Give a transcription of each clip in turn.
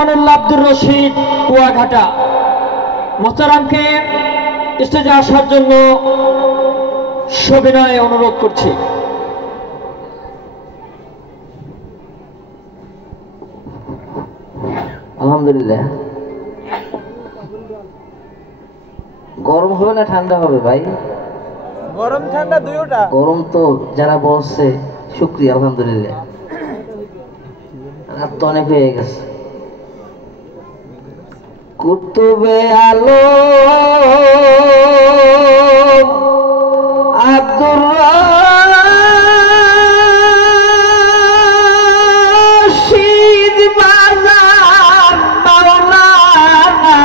আমানুল্লাহ আব্দুর রশিদ কুয়াঘাটা মোহতারামকে স্টেজে আসার জন্য সবিনয়ে অনুরোধ করছি। আলহামদুলিল্লাহ। গরম হবে না ঠান্ডা হবে ভাই? গরম ঠান্ডা দুইটা। গরম তো যারা বলছে শুকরিয়া, আলহামদুলিল্লাহ। রাত তো অনেক হয়ে গেছে। কুতুবে আলো আব্দুর রশিদ বাজার মাওলানা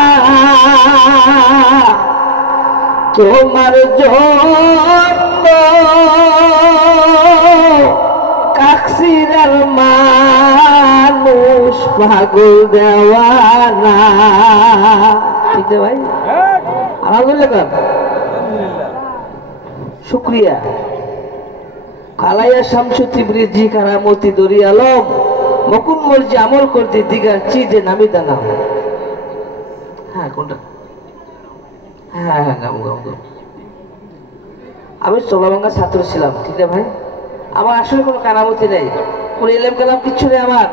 তোমার জন্য কাকসিরার মানুষ পাগল দেওয়ানা। ঠিক আছে ভাই, আলহামদুলিল্লাহ, শুক্রিয়া। কালাইয়া শামসুতি ব্রিজি কারামতি দরি আলম মকুন মর্জি আমল করতে দিগার চিজে নামি দানা। হ্যাঁ কোনটা? হ্যাঁ হ্যাঁ গাম গাম গাম। আমি সোলাভাঙ্গা ছাত্র ছিলাম, ঠিক আছে ভাই। আমার আসলে কোনো কারামতি নেই, কোনো এলেম কালাম কিচ্ছু নেই আমার।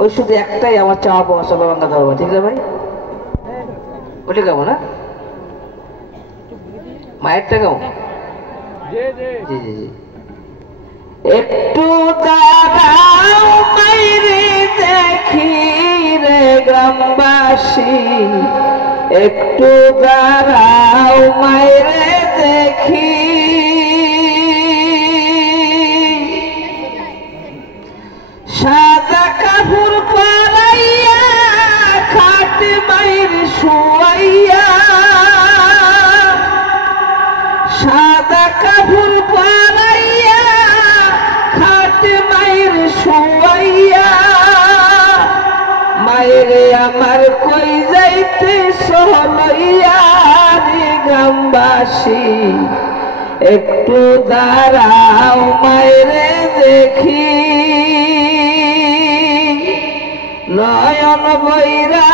ওই শুধু একটাই আমার চাওয়া পাওয়া, সোলাভাঙ্গা ধর্ম, ঠিক আছে ভাই। ওটা কেমন? না মায়েরটা কেমন? জি জি জি। একটু দাঁড়াও মাইরে দেখি রে গ্রামবাসী, একটু দাঁড়াও মাইরে দেখি, সাদা কাপড় পরাইয়া খাট মাইর শুয়াইয়া, সাদা কাপড় পরাইয়া খাট মাইর শুয়াইয়া, মায়েরে আমার কই যাইতে সহলইয়া রে গ্রামবাসী, একটু দাঁড়াও মায়েরে দেখি, নয়ন বৈরা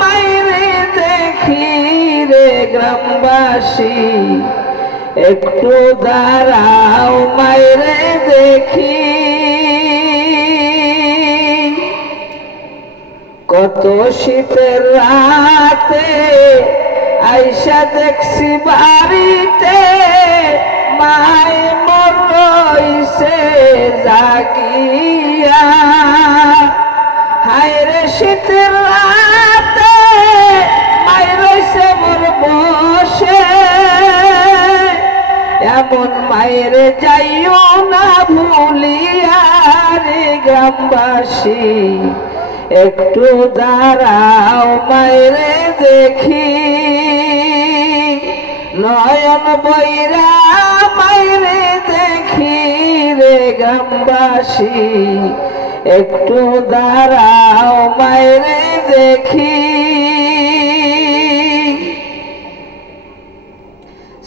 মায়েরে দেখি রে গ্রামবাসী, একটু দাঁড়াও মায়েরে দেখি, কত শীতের রাতে আইসা দেখছি বাড়িতে, মায় মর রইছে জাগিয়া, হায়রে শীতের রাতে মায় রইছে মোর বসে, এমন মায়ের যাইও না ভুলিয়া রে গ্রামবাসী, একটু দাঁড়াও মায়েরে দেখি, নয়ন বৈরা মায়েরে দেখি রে গ্রামবাসী, একটু দাঁড়াও মায়েরে দেখি,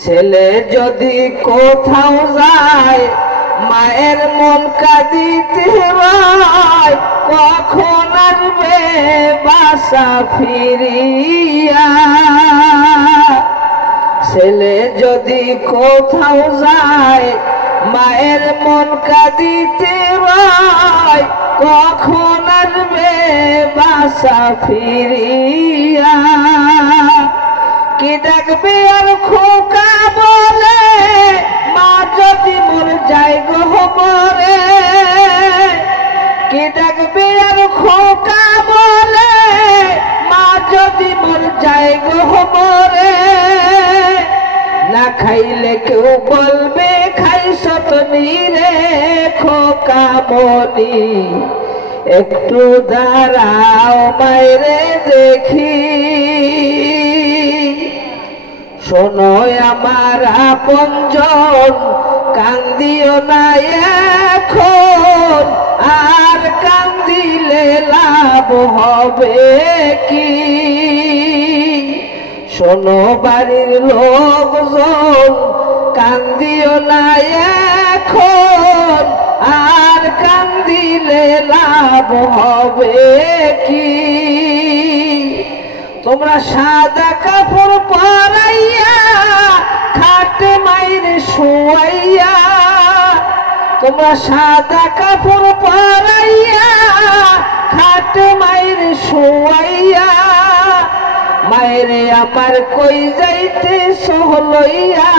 ছেলে যদি কোথাও যায় মায়ের মন কাঁদিতে হয়, কখন আসবে বাসা ফিরিয়া, ছেলে যদি কোথাও যায় মায়ের মন কাঁদিতে হয়, কখন আসবে বাসা ফিরিয়া, কি ডাকবে আর খোকা বলে মা যদি মোর যায় গো মরে, কি ডাকবে আর খোকা বলে মা যদি মোর যায় গো মরে, না খাইলে কেউ বলবে খাইছ তো নিরে খোকা মনি, একটু দাঁড়াও মায়েরে দেখি, শোনো আমার আপনজন কান্দিও না এখন, আর কান্দিলে লাভ হবে কি, শোনো বাড়ির লোকজন কান্দিও না এখন, আর কান্দিলে খাইলে লাভ হবে কি? তোমরা সাদা কাপড় পরাইয়া খাটে মাইরে শোয়াইয়া, তোমরা সাদা কাপড় পরাইয়া খাটে মাইরে শোয়াইয়া, মায়েরে আমার কই যাইতে সোহলইয়া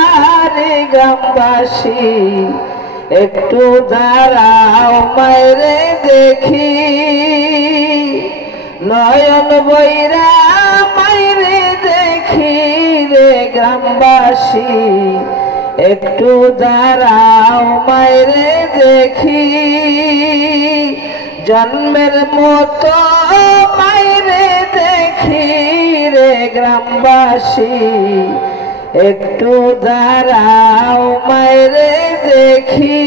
রে গ্রামবাসী, একটু দাঁড়াও মায়েরে দেখি, নয়ন বইরা মায়েরে দেখি রে গ্রামবাসী, একটু দাঁড়াও মায়েরে দেখি, জন্মের মতো মায়েরে দেখি রে গ্রামবাসী, একটু দাঁড়াও মায়েরে দেখি।